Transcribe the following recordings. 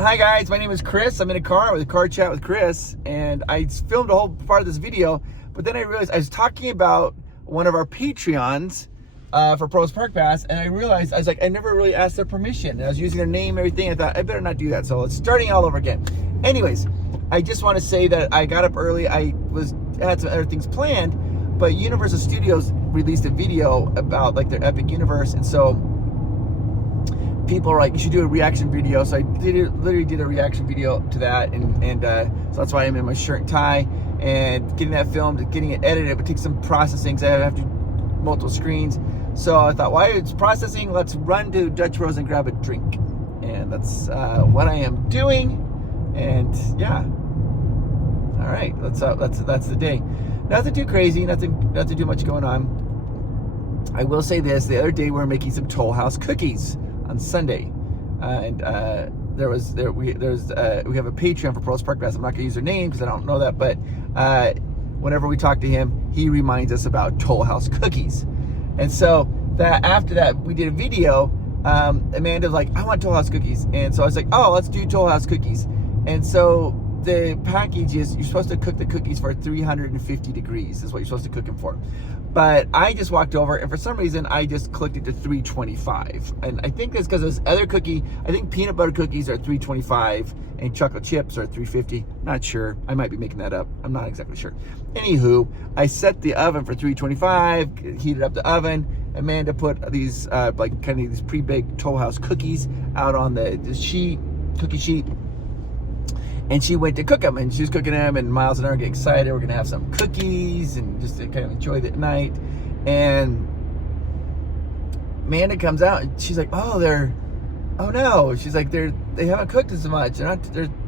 Hi guys, my name is Chris. I'm in a car with a car chat with Chris, and I filmed a whole part of this video, but then I realized I was talking about one of our Patreons for Pros Park Pass, and I realized, I was like, I never really asked their permission. And I was using their name and everything. I thought, I better not do that. So it's starting all over again. Anyways, I just want to say that I got up early. I had some other things planned, but Universal Studios released a video about like their Epic Universe, and so people are like, you should do a reaction video. So I literally did a reaction video to that, and so that's why I'm in my shirt and tie, and getting that filmed, getting it edited. It would take some processing, so I have to do multiple screens. So I thought, while it's processing, let's run to Dutch Bros and grab a drink, and that's what I am doing. And yeah, all right, that's the day. Nothing too crazy, nothing too much going on. I will say this: the other day we were making some Toll House cookies on Sunday, and we have a Patreon for Pros Park Pass. I'm not gonna use their name because I don't know that, but whenever we talk to him, he reminds us about Toll House cookies. And so that after that we did a video. Amanda's like, I want Toll House cookies, and so I was like, oh, let's do Toll House cookies. And so the package is, you're supposed to cook the cookies for 350 degrees is what you're supposed to cook them for. But I just walked over, and for some reason, I just clicked it to 325. And I think that's because this other cookie, I think peanut butter cookies are 325, and chocolate chips are 350. Not sure. I might be making that up. I'm not exactly sure. Anywho, I set the oven for 325, heated up the oven. Amanda put these, like kind of these pre-baked Toll House cookies out on the cookie sheet. And she went to cook them, and she was cooking them, and Miles and I are getting excited. We're gonna have some cookies and just to kind of enjoy the night. And Amanda comes out, and she's like, "Oh no!" She's like, "They haven't cooked as much.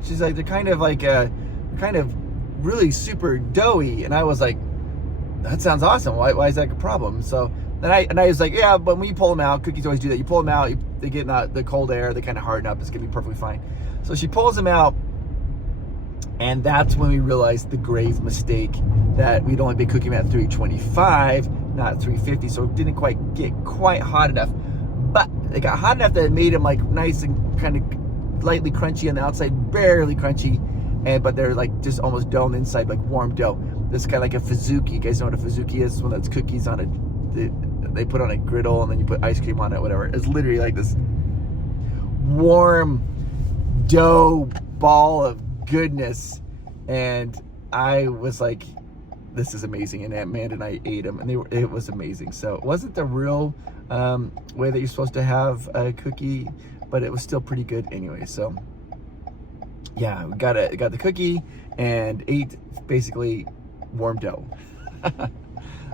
She's like, they're kind of really super doughy." And I was like, "That sounds awesome. Why is that a problem?" So then I was like, "Yeah, but when you pull them out, cookies always do that. You pull them out, they get in the cold air, they kind of harden up. It's gonna be perfectly fine." So she pulls them out. And that's when we realized the grave mistake that we'd only been cooking them at 325, not 350. So it didn't get quite hot enough. But it got hot enough that it made them like nice and kind of lightly crunchy on the outside, barely crunchy. But they're like just almost dough on the inside, like warm dough. This is kind of like a fazooki. You guys know what a fazooki is? It's one that's cookies on they put on a griddle, and then you put ice cream on it, whatever. It's literally like this warm dough ball of goodness. And I was like, this is amazing. And Amanda and I ate them, and it was amazing. So it wasn't the real way that you're supposed to have a cookie, but it was still pretty good anyway. So yeah, we got the cookie and ate basically warm dough.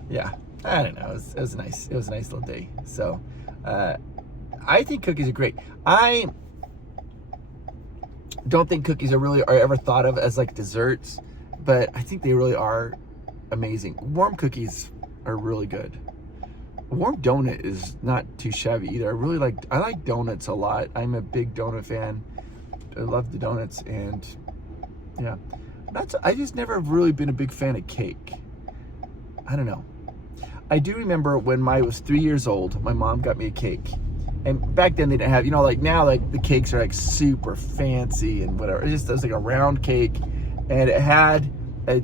Yeah, I don't know, it was nice. It was a nice little day. So I think cookies are great. I don't think cookies are ever thought of as like desserts, but I think they really are amazing. Warm cookies are really good. A warm donut is not too shabby either. I like donuts a lot. I'm a big donut fan. I love the donuts, and yeah, I just never really been a big fan of cake. I don't know. I do remember when I was 3 years old, my mom got me a cake. And back then they didn't have, like now, like the cakes are like super fancy and whatever. It was like a round cake, and it had a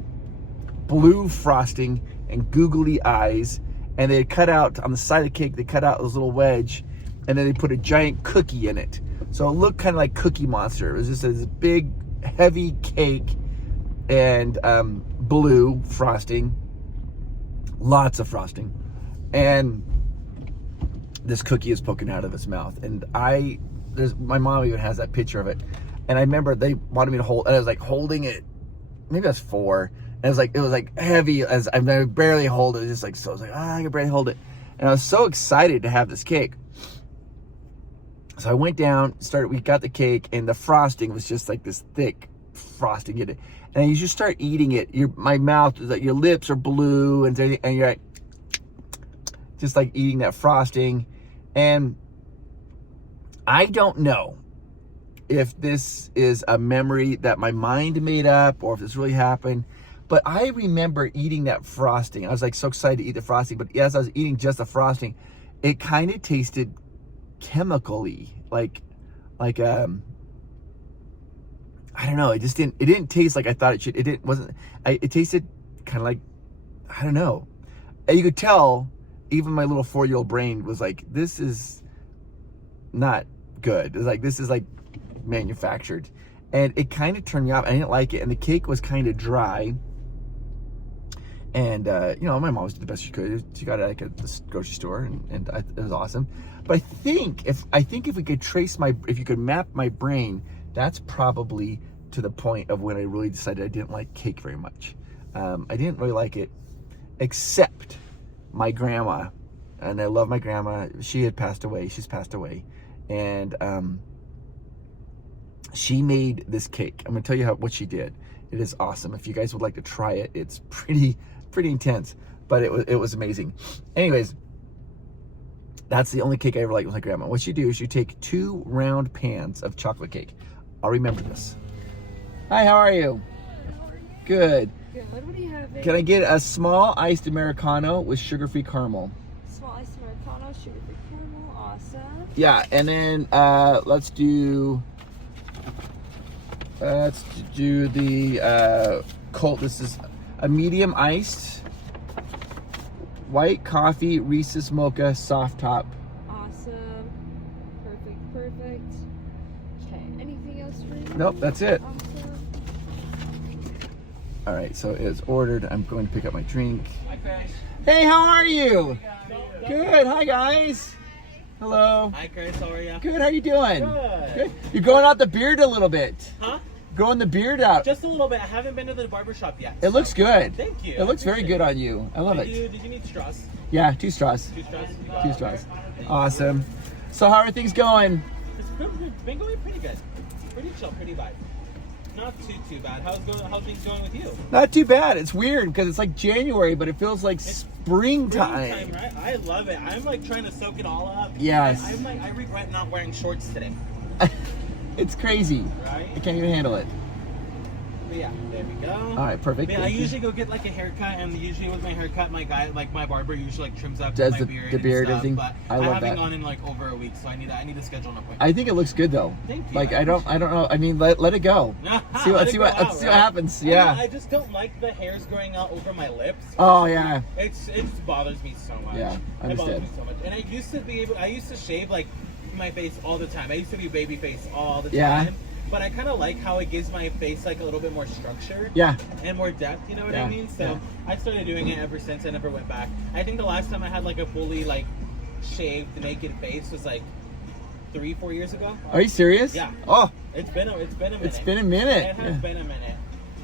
blue frosting and googly eyes. And they cut out on the side of the cake, they cut out this little wedge, and then they put a giant cookie in it. So it looked kind of like Cookie Monster. It was just this big, heavy cake, and blue frosting, lots of frosting, and this cookie is poking out of its mouth. And my mom even has that picture of it. And I remember they wanted me to hold, and I was like holding it. Maybe I was 4. And it was like heavy, as I barely hold it. Just like, so I was like, I can barely hold it. And I was so excited to have this cake. So I went down, we got the cake, and the frosting was just like this thick frosting in it. And you just start eating it. My mouth is like, your lips are blue, and you're like, just like eating that frosting. And I don't know if this is a memory that my mind made up or if this really happened, but I remember eating that frosting. I was like so excited to eat the frosting, but as I was eating just the frosting, it kind of tasted chemically, like I don't know. It didn't taste like I thought it should. It tasted kind of like, I don't know. And you could tell, even my little 4-year-old brain was like, this is not good. It's like, this is like manufactured. And it kind of turned me off. I didn't like it. And the cake was kind of dry. And, my mom did the best she could. She got it at the grocery store, and it was awesome. But I think if we could if you could map my brain, that's probably to the point of when I really decided I didn't like cake very much. I didn't really like it, except my grandma. And I love my grandma. She had passed away. She's passed away. And she made this cake. I'm going to tell you what she did. It is awesome. If you guys would like to try it, it's pretty intense, but it was amazing. Anyways, that's the only cake I ever liked with my grandma. What you do is you take 2 round pans of chocolate cake. I'll remember this. Hi, how are you? How are you? Good. Good. What do you have? Can I get a small iced Americano with sugar-free caramel? Small iced Americano, sugar-free caramel. Awesome. Yeah, and then let's do the cold. This is a medium iced white coffee Reeses mocha soft top. Awesome. Perfect. Okay. Anything else for you? Nope, that's it. Awesome. All right, so it's ordered. I'm going to pick up my drink. Hi, Chris. Hey, how are you? Good. Hi, guys. Hello. Hi, Chris. How are you? Good. How you doing? Good. You're growing out the beard a little bit. Huh? Growing the beard out. Just a little bit. I haven't been to the barbershop yet. It looks good. Thank you. It looks very good on you. I love it. Did you need straws? Yeah, 2 straws. 2 straws? 2 straws. Awesome. So how are things going? It's been going pretty good. Pretty chill, pretty vibe. Not too bad. How's things going with you? Not too bad. It's weird because it's like January, but it feels like springtime. Springtime, right? I love it. I'm like trying to soak it all up. Yes. I regret not wearing shorts today. It's crazy. Right? I can't even handle it. But yeah, there we go. All right, perfect. Yeah, I usually go get like a haircut, and usually with my haircut, my barber usually like trims up Does my the beard. beard and stuff, everything? But I love haven't that. gone in like over a week, so I need to schedule an appointment. I think it looks good though. Thank you. Like I don't know. I mean, let it go. see what happens. Yeah. I just don't like the hairs growing out over my lips. Oh yeah. It bothers me so much. Yeah, I It bothers understand. me so much. And I used to shave like my face all the time. I used to be baby face all the Yeah. time. But I kind of like how it gives my face like a little bit more structure. Yeah. And more depth, you know what Yeah. I mean? So Yeah. I started doing it ever since. I never went back. I think the last time I had like a fully like shaved naked face was like 3-4 years ago. Are you serious? Yeah. Oh, It's been a minute. it's been a minute. It has been a minute.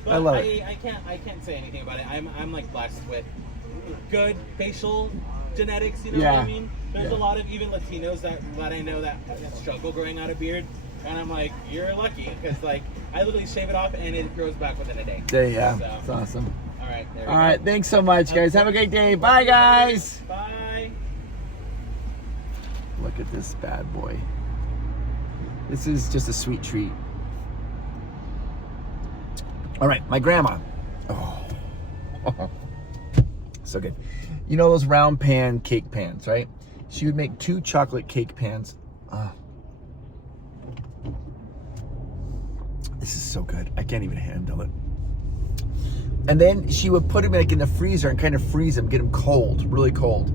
But I love it. I can't say anything about it. I'm like blessed with good facial genetics, you know what Yeah. I mean? There's Yeah. a lot of even Latinos that I know that struggle growing out a beard. And I'm like, you're lucky, because like I literally shave it off and it grows back within a day. Yeah. So, It's awesome. all right. There we All go. right. Thanks so much, guys. Have a great day. Bye, guys. Bye. Look at this bad boy. This is just a sweet treat. All right, my grandma. Oh. So good. You know those round pan cake pans, right? She would make 2 chocolate cake pans. This is so good. I can't even handle it. And then she would put them like in the freezer and kind of freeze them, get them cold, really cold.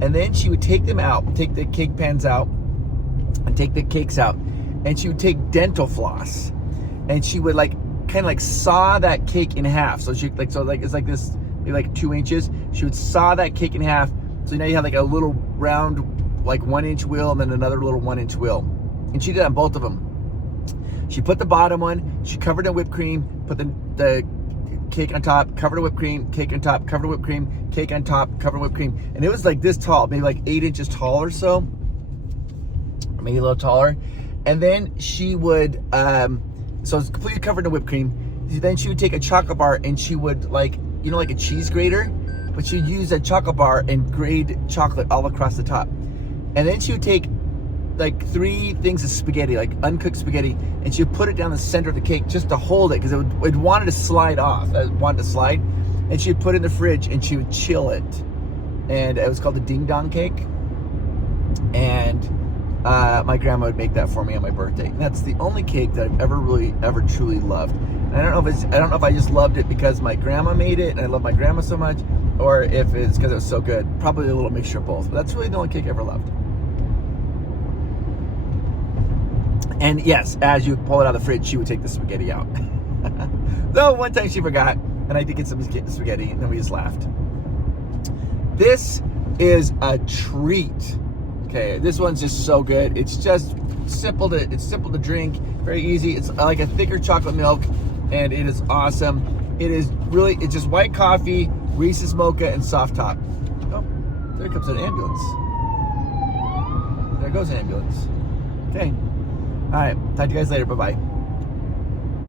And then she would take them out, take the cake pans out, and take the cakes out. And she would take dental floss, and she would like kind of like saw that cake in half. So she it's like this, maybe like 2 inches. She would saw that cake in half. So now you have like a little round, like 1-inch wheel, and then another little 1-inch wheel. And she did on both of them. She put the bottom one, she covered it in whipped cream, put the cake on top, covered in whipped cream, cake on top, covered in whipped cream, cake on top, covered in whipped cream. And it was like this tall, maybe like 8 inches tall or so, maybe a little taller. And then she would, so it's completely covered in whipped cream. Then she would take a chocolate bar and she would like a cheese grater, but she'd use a chocolate bar and grate chocolate all across the top. And then she would take like 3 things of spaghetti, like uncooked spaghetti, and she would put it down the center of the cake just to hold it, because it wanted to slide off. It wanted to slide. And she would put it in the fridge and she would chill it. And it was called the Ding Dong cake. And my grandma would make that for me on my birthday. And that's the only cake that I've ever truly loved. And I don't know if I just loved it because my grandma made it and I love my grandma so much, or if it's because it was so good. Probably a little mixture of both. But that's really the only cake I ever loved. And yes, as you pull it out of the fridge, she would take the spaghetti out. Though one time she forgot, and I did get some spaghetti, and then we just laughed. This is a treat. Okay, this one's just so good. It's just simple to drink, very easy. It's like a thicker chocolate milk, and it is awesome. It's just white coffee, Reese's mocha, and soft top. Oh, there comes an ambulance. There goes an ambulance. Okay. All right, talk to you guys later. Bye-bye.